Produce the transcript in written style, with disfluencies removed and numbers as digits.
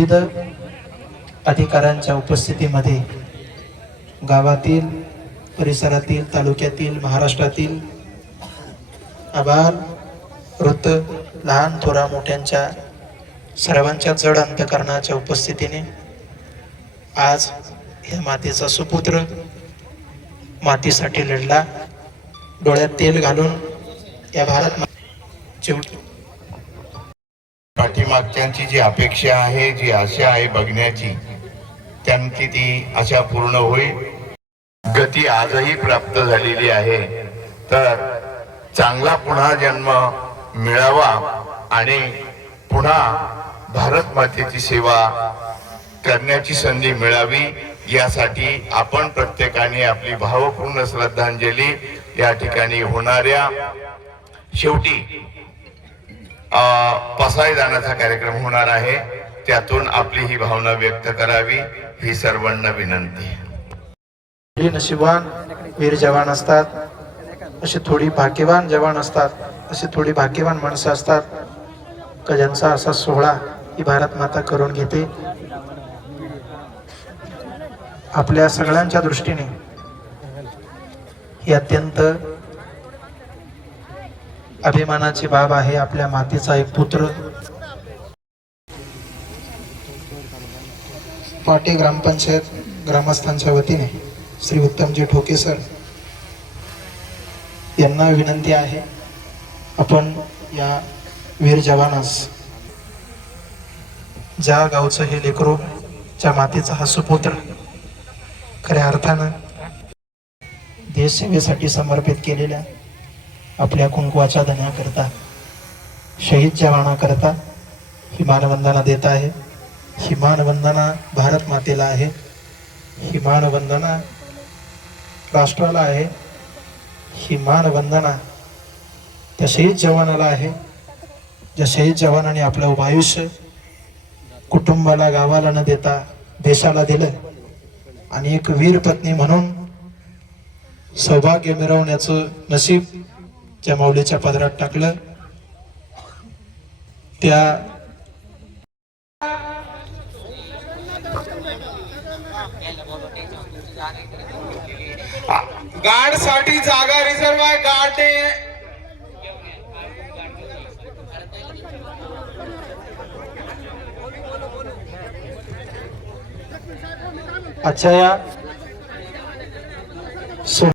विविध अधिकाऱ्यांच्या उपस्थितीमध्ये गावातील, परिसरातील, तालुक्यातील, महाराष्ट्रातील आभार वृद्ध, लहान थोरा मोठ्यांच्या सर्वांच्या जड अंतकरणाच्या उपस्थितीने आज या मातेचा सुपुत्र मातीसाठी लढला, डोळ्यात तेल घालून या भारत पाठीमागच्यांची जी अपेक्षा आहे, जी आशा आहे बघण्याची, त्यांची ती आशा पूर्ण होईल. गती आजही प्राप्त झालेली आहे. तर चांगला पुन्हा जन्म मिळावा आणि पुन्हा भारत मातेची सेवा करण्याची संधी मिळावी, यासाठी आपण प्रत्येकाने आपली भावपूर्ण श्रद्धांजली या ठिकाणी होणाऱ्या शेवटी पसाई दानाचा कार्यक्रम होणार आहे, त्यातून आपली ही भावना व्यक्त करावी, ही सर्वांना विनंती. नशिबवान वीर जवान असतात, अशी थोडी भाग्यवान जवान असतात, अशी थोडी भाग्यवान माणसं असतात का ज्यांचा असा सोहळा ही भारत माता करून घेते. आपल्या सगळ्यांच्या दृष्टीने ही अत्यंत अभिमानाची बाब आहे. आपल्या मातेचा एक पुत्र पाटे ग्रामपंचायत ग्रामस्थांच्या वतीने श्री उत्तमजी ठोके सर यांना विनंती आहे, आपण या वीर जवानास, ज्या गावचं हे लेकरू, ज्या मातेचा हा सुपुत्र खऱ्या अर्थानं देश सेवेसाठी समर्पित केलेल्या आपल्या कुंकवाच्या धन्याकरता, शहीद जवानाकरता ही मानवंदना देत आहे. ही मानवंदना भारत मातेला आहे, ही मानवंदना राष्ट्राला आहे, ही मानवंदना त्या शहीद जवानाला आहे, ज्या शहीद जवानाने आपलं उभं आयुष्य कुटुंबाला, गावाला न देता देशाला दिलं आणि एक वीर पत्नी म्हणून सौभाग्य मिळवण्याचं नशीब ज्या माऊलीच्या पदरात टाकलं, त्या गार्ड साठी जागा रिझर्व आहे. गार्ड अच्छा या